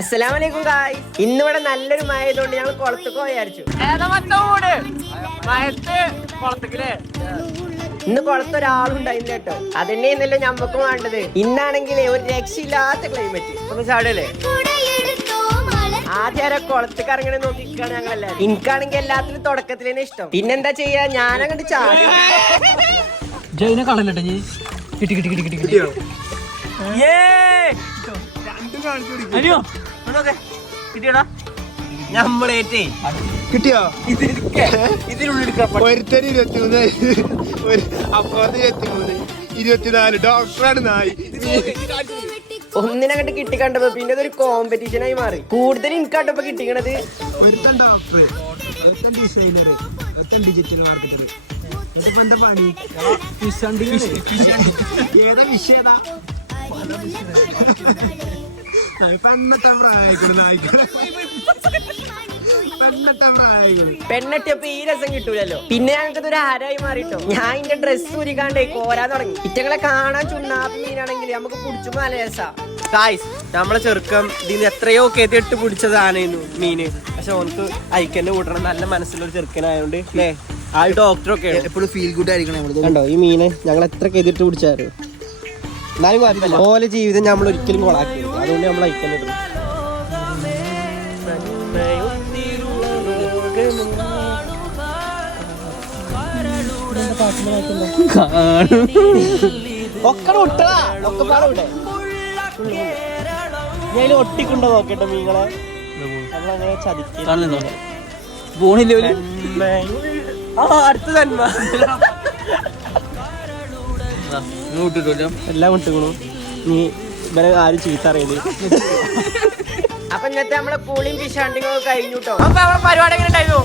അസ്സലാമലൈക്കും ഗായ്സ്. ഇന്നിവിടെ നല്ലൊരു മഴ ആയതുകൊണ്ട് ഞങ്ങൾ കുളത്തേക്ക് വിചാരിച്ചു. ഇന്ന് കുളത്ത് ഒരാളുണ്ടായില്ല കേട്ടോ. അതന്നെ ഇന്നല്ലോ ഞമ്മക്കും വേണ്ടത്. ഇന്നാണെങ്കിലേ ഒരു രക്ഷയില്ലാത്ത ക്ലൈമറ്റ്. ഒന്ന് ചാടല്ലേ? ആദ്യം ആരാ കുളത്തേക്ക് ഇറങ്ങണേ നോക്കിക്കാണ് ഞങ്ങളെല്ലാരും. എനിക്കാണെങ്കിൽ എല്ലാത്തിനും തുടക്കത്തിൽ തന്നെ ഇഷ്ടം. പിന്നെന്താ ചെയ്യാ, ഞാനങ്ങോട്ട് ചാടും. നമ്മളേറ്റേ കിട്ടിയോ? ഒരുത്തന് 23, അപ്പുറത്ത് 23, 24. ഡോക്ടറാണ് നായി. ഒന്നിനങ്ങട്ട് കിട്ടിക്കണ്ടപ്പോ പിന്നെ ഇതൊരു കോമ്പറ്റീഷൻ ആയി മാറി. കൂടുതൽ എനിക്കാട്ടപ്പോ കിട്ടിക്കണത് ഒരുത്തൻ ഡോക്ടർ, ഒരുത്തൻ ഡിസൈനർ, ഒരുത്തൻ ഡിജിറ്റൽ മാർക്കറ്റർ. എന്താ പണി? ഏതാ വിഷയതാ? പെണ്ണെട്ടിയപ്പോ ഈ രസം കിട്ടൂലല്ലോ. പിന്നെ ഞങ്ങൾക്ക് ഒരു ഹരായി മാറിട്ടോ. ഞാൻ എന്റെ ഡ്രസ്സ് ഉരിക്കാണ്ടേ കോരാൻ തുടങ്ങി. ഇറ്റങ്ങളെ കാണാൻ ചുണ്ണാപ്പി മീനാണെങ്കിൽ നമുക്ക് കുടിച്ചുമ്പോ നല്ല രസാ. ഗായ്സ്, നമ്മളെ ചെറുക്കം ഇതിന് എത്രയോ കെതിട്ട് പിടിച്ചതാണേന്നു മീന്. പക്ഷെ ഓനക്ക് അയക്കന്നെ കൂട്ടണം. നല്ല മനസ്സിലൊരു ചെറുക്കനായോണ്ട് അല്ലേ? ആ ഡോക്ടറൊക്കെ എപ്പോഴും ഫീൽ ഗുഡ് ആയിരിക്കണം. കണ്ടോ ഈ മീന് ഞങ്ങൾ എത്ര കെതിട്ട് പിടിച്ചായിരുന്നു. എന്നാലും കുഴപ്പമില്ല. ഓലെ ജീവിതം നമ്മൾ ഒരിക്കലും കൊളാക്കി. അതുകൊണ്ട് നമ്മൾ അയക്കന്നെ ഇടും. ഞാൻ ഒട്ടിക്കൊണ്ടോ നോക്കട്ടെ മീങ്ങളെ. നമ്മളങ്ങനെ ചതിക്കുന്നില്ല. അടുത്ത തന്മ എല്ലാം വിട്ടുക്കണു. നീ ഇവരെ ആരും ചീത്ത അറിയത്. അപ്പൊ ഇന്നത്തെ നമ്മളെ കൂളിയും ഫിഷ് ഹണ്ടിങ് ഒക്കെ കഴിഞ്ഞു കേട്ടോ. അപ്പൊ നമ്മളെ പരിപാടി എങ്ങനെ ഉണ്ടായിരുന്നു?